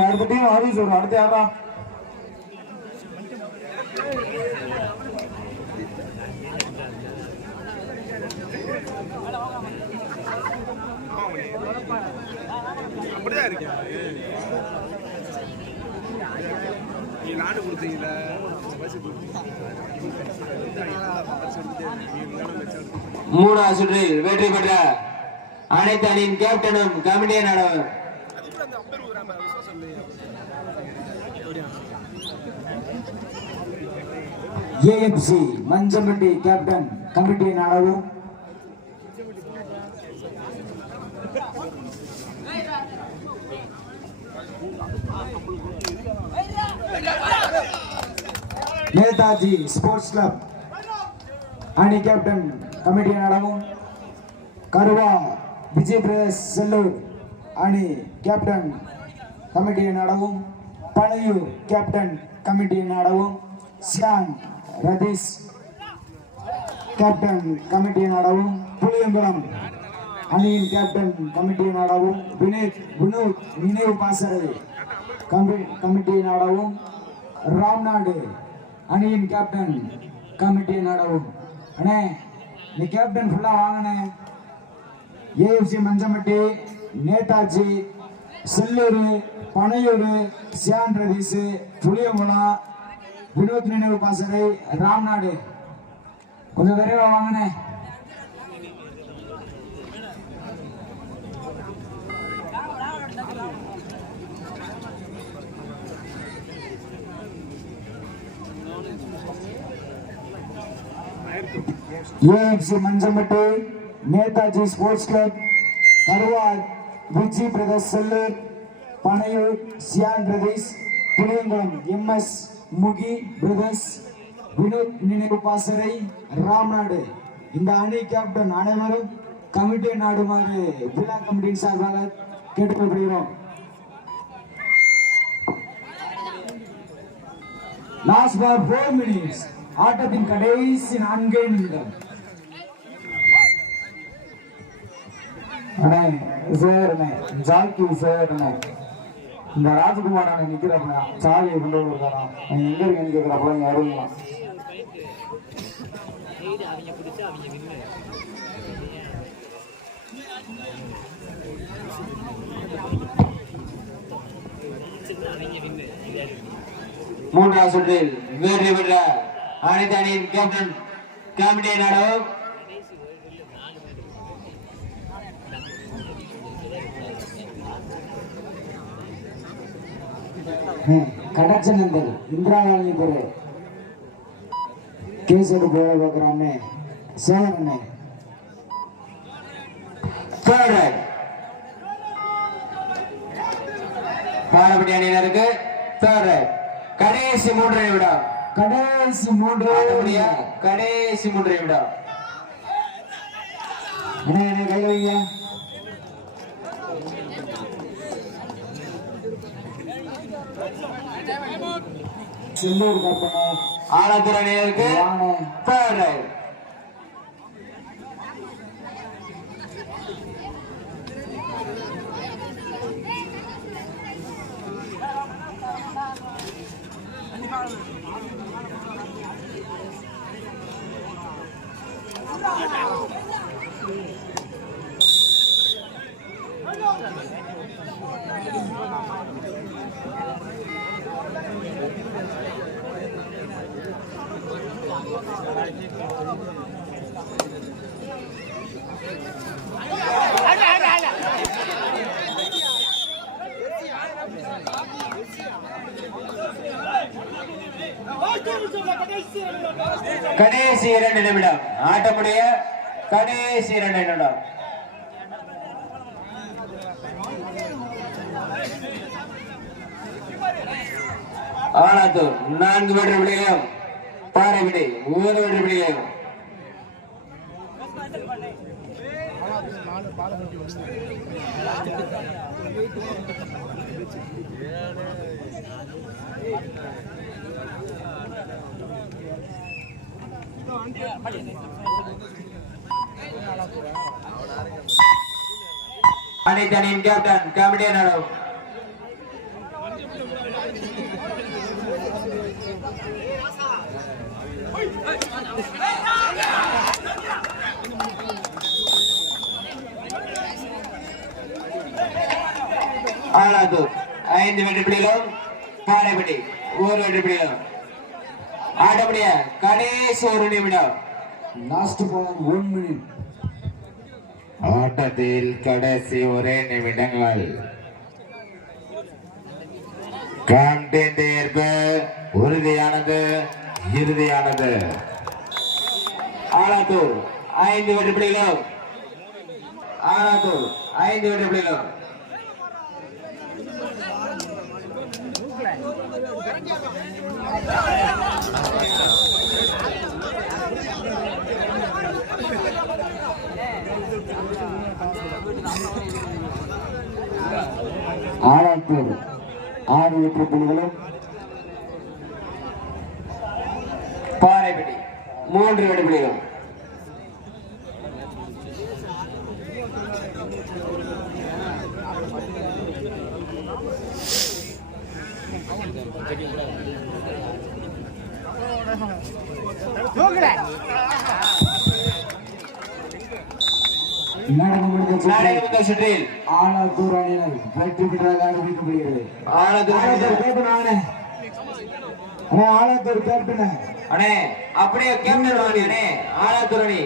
அடுத்த டீம் ஆரீஸ் வரும் அடுத்து யாரா நாடு கொடுத்தீங்களா மூணாவது சுற்றில் வெற்றி பெற்ற அனைத்து அணியின் கேப்டனும் கமிட்டியை நடவர் அதுக்கு அந்த அப்பர் ஊராம விசுவாசம் இல்லையா ஏஎஃப்சி மஞ்சம்பட்டி கேப்டன் கமிட்டி நாடகம் நேதாஜி ஸ்போர்ட்ஸ் கிளப் அணி கேப்டன் கமிட்டி நாடகம் கருவா விஜய் பிரதேஷ் செல்லூர் அணி கேப்டன் கமிட்டி நடவும் பழையூர் கேப்டன் கமிட்டி நடவும் சியான் ரதீஷ் கேப்டன் கமிட்டி நடவும் புளியங்குளம் அணியின் கேப்டன் கமிட்டி நாடகம் வினீத் வினோத் நினைவு பாசறை கமி- கமிட்டி நாடகம் ராம்நாடு அணியின் கேப்டன் கமிட்டி நடவும். அண்ணே நீ கேப்டன் ஃபுல்லா வாங்கினே ஏஎஃப்சி மஞ்சம்பட்டி நேதாஜி செல்லூர் பனையூர் சியான் பிரதேஷ் புளியங்குளம் வினோத் நினைவு பாசறை ராம்நாடு. கொஞ்சம் விரைவா வாங்கினேன் AFC Manjampatti Netaji sports club கருவார் Viji brothers Sellur Panaiyur cyan Pradesh Puliyankulam M S முகி பிரதர்ஸ் வினோத் நினைவு பாசறை ராம்நாடு. இந்த அணி கேப்டன் அனைவரும் கமிட்டி நாடுமாறு விழா கமிட்டியின் சார்பாக கேட்டுக்கொள்கிறோம். லாஸ்ட் ஃபார் ஃபோர் மினிட்ஸ் ஆட்டத்தின் கடைசி நான்கே நிமிடம். அண்ணே சார் ஜாக்கி சார் இந்த ராஜகுமார் அண்ணன் நிக்கிறப்ப சாவியை கொண்டு வந்து இருக்காராம் எங்க இருக்கேன்னு கேட்கிறப்ப இங்க மூன்றாவது சுற்றில் வெற்றி பெற்ற அனைத்து அணியின் கேப்டன் கமிட்டியை நடவர் கடச்சனந்தல் இந்திரா காலனி தெரு கேசோடு போக பார்க்குறாமே தேர்ட் ரைட் பாலப்பட்டி அணியினருக்கு தேர்ட் ரைட் கடைசி மூன்று நிமிடம் கடைசி மூன்று. கடைசி மூன்று அண்ணே அண்ணே கை வைங்க. செல்லூர் கற்பனை ஆலத்தூர் அணியினருக்கு கடைசி இரண்டு நிமிடம். ஆட்டமுடைய கடைசி இரண்டு நிமிடம். ஆலாத்தூர் நான்கு மீட்டர் விளையம். பாறை விடை மூணு மீட்டர் விளையம். அனைத்து அணியின் கேப்டன் கமிட்டியை அளவு ஆலாத்தூர் ஐந்து வெற்றி பிடிகளும் பாறைப்பட்டி ஒரு வெற்றி பிடிகளும் ஆட்டமுடைய கடைசி ஒரு நிமிடம். லாஸ்ட் பாயிண்ட் ஒன் மினிட் ஆட்டத்தில் கடைசி ஒரே நிமிடங்கள். கான்டென்ட் தேர்வு உறுதியானது இறுதியானது. ஆலாத்தூர் ஐந்து வெற்றி பிடிகளும் ஆலாத்தூர் ஐந்து வெற்றி ஆறாத்தூர் ஆறு வெற்றி புள்ளிகளும் பாறைப்பட்டி மூன்று வெற்றி சுற்றில் ஆலாத்தூர் அணியினர் வெற்றி பெற்றதாக அறிவிக்கப்படுகிறது. ஆலாத்தூர் கேப்டன் அண்ணே அப்படியே கேப்டன் வாணி அண்ணே. ஆலாத்தூர் அணி.